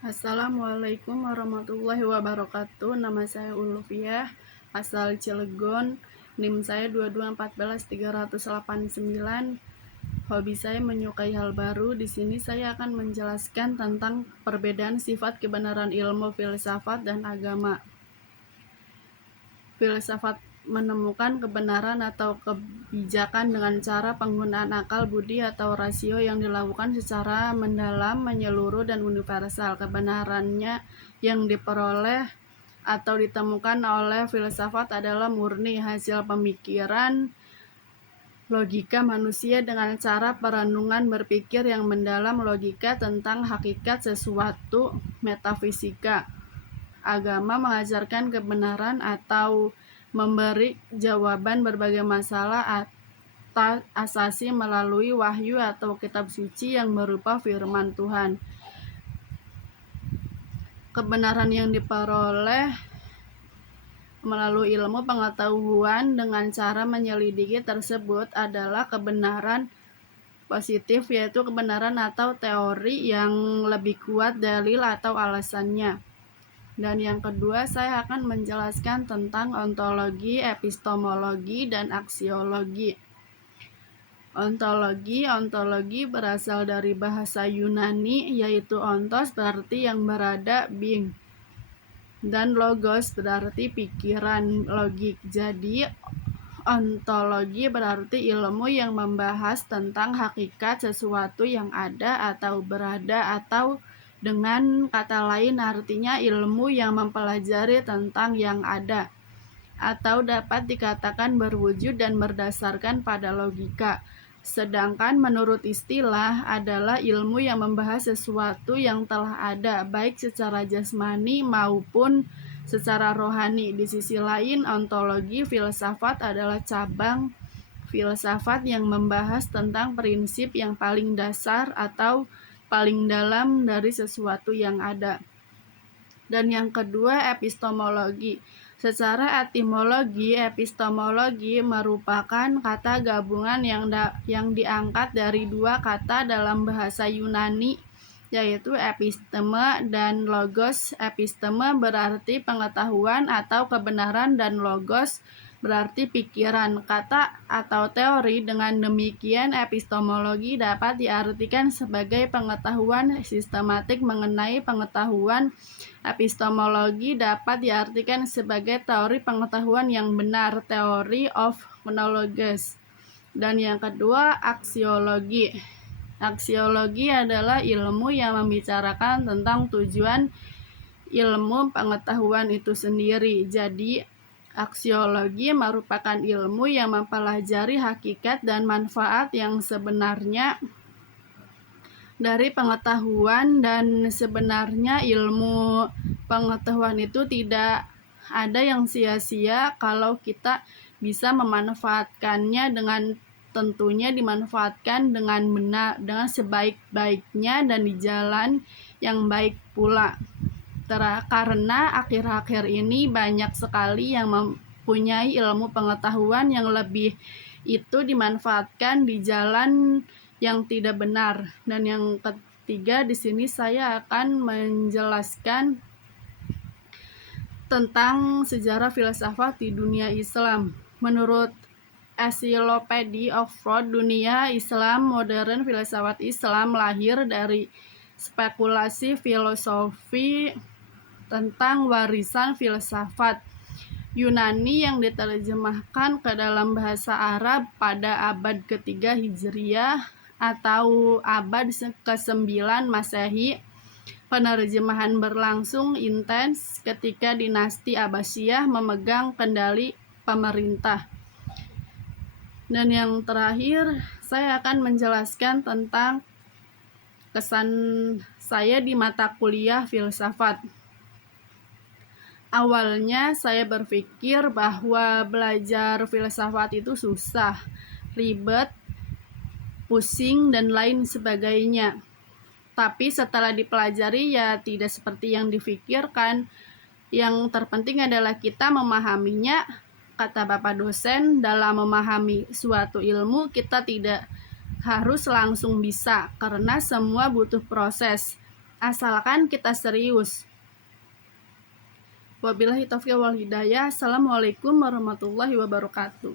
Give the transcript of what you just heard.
Assalamualaikum warahmatullahi wabarakatuh. Nama saya Ulfiah, asal Cilegon. NIM saya 2214389. Hobi saya menyukai hal baru. Di sini saya akan menjelaskan tentang perbedaan sifat kebenaran ilmu filsafat dan agama. Filsafat menemukan kebenaran atau kebijakan dengan cara penggunaan akal budi atau rasio yang dilakukan secara mendalam, menyeluruh, dan universal. Kebenarannya yang diperoleh atau ditemukan oleh filsafat adalah murni hasil pemikiran logika manusia dengan cara perenungan berpikir yang mendalam, logika tentang hakikat sesuatu, metafisika. Agama mengajarkan kebenaran atau memberi jawaban berbagai masalah asasi melalui wahyu atau kitab suci yang berupa firman Tuhan. Kebenaran yang diperoleh melalui ilmu pengetahuan dengan cara menyelidiki tersebut adalah kebenaran positif, yaitu kebenaran atau teori yang lebih kuat dalil atau alasannya. Dan yang kedua, saya akan menjelaskan tentang ontologi, epistemologi, dan aksiologi. Ontologi berasal dari bahasa Yunani, yaitu ontos berarti yang berada, being, dan logos berarti pikiran, logik. Jadi ontologi berarti ilmu yang membahas tentang hakikat sesuatu yang ada atau berada, atau dengan kata lain artinya ilmu yang mempelajari tentang yang ada atau dapat dikatakan berwujud dan berdasarkan pada logika. Sedangkan menurut istilah adalah ilmu yang membahas sesuatu yang telah ada, baik secara jasmani maupun secara rohani. Di sisi lain, ontologi filsafat adalah cabang filsafat yang membahas tentang prinsip yang paling dasar atau paling dalam dari sesuatu yang ada. Dan yang kedua, epistemologi. Secara etimologi, epistemologi merupakan kata gabungan yang diangkat dari dua kata dalam bahasa Yunani, yaitu episteme dan logos. Episteme berarti pengetahuan atau kebenaran dan logos berarti pikiran, kata atau teori. Dengan demikian, epistemologi dapat diartikan sebagai pengetahuan sistematik mengenai pengetahuan. Epistemologi dapat diartikan sebagai teori pengetahuan yang benar, theory of knowledge. Dan yang kedua, aksiologi. Aksiologi adalah ilmu yang membicarakan tentang tujuan ilmu pengetahuan itu sendiri. Jadi, aksiologi merupakan ilmu yang mempelajari hakikat dan manfaat yang sebenarnya dari pengetahuan, dan sebenarnya ilmu pengetahuan itu tidak ada yang sia-sia kalau kita bisa memanfaatkannya dengan tentunya dimanfaatkan dengan benar, dengan sebaik-baiknya dan di jalan yang baik pula. Karena akhir-akhir ini banyak sekali yang mempunyai ilmu pengetahuan yang lebih itu dimanfaatkan di jalan yang tidak benar. Dan yang ketiga, di sini saya akan menjelaskan tentang sejarah filsafat di dunia Islam. Menurut Encyclopedia of Thought, dunia Islam modern, filsafat Islam lahir dari spekulasi filosofi tentang warisan filsafat Yunani yang diterjemahkan ke dalam bahasa Arab pada abad ketiga Hijriah atau abad ke-9 Masehi. Penerjemahan berlangsung intens ketika dinasti Abbasiyah memegang kendali pemerintah. Dan yang terakhir, saya akan menjelaskan tentang kesan saya di mata kuliah filsafat. Awalnya saya berpikir bahwa belajar filsafat itu susah, ribet, pusing, dan lain sebagainya. Tapi setelah dipelajari ya tidak seperti yang difikirkan. Yang terpenting adalah kita memahaminya. Kata Bapak dosen, dalam memahami suatu ilmu kita tidak harus langsung bisa, karena semua butuh proses. asalkan kita serius. Wabillahi taufiq wal hidayah. Assalamualaikum warahmatullahi wabarakatuh.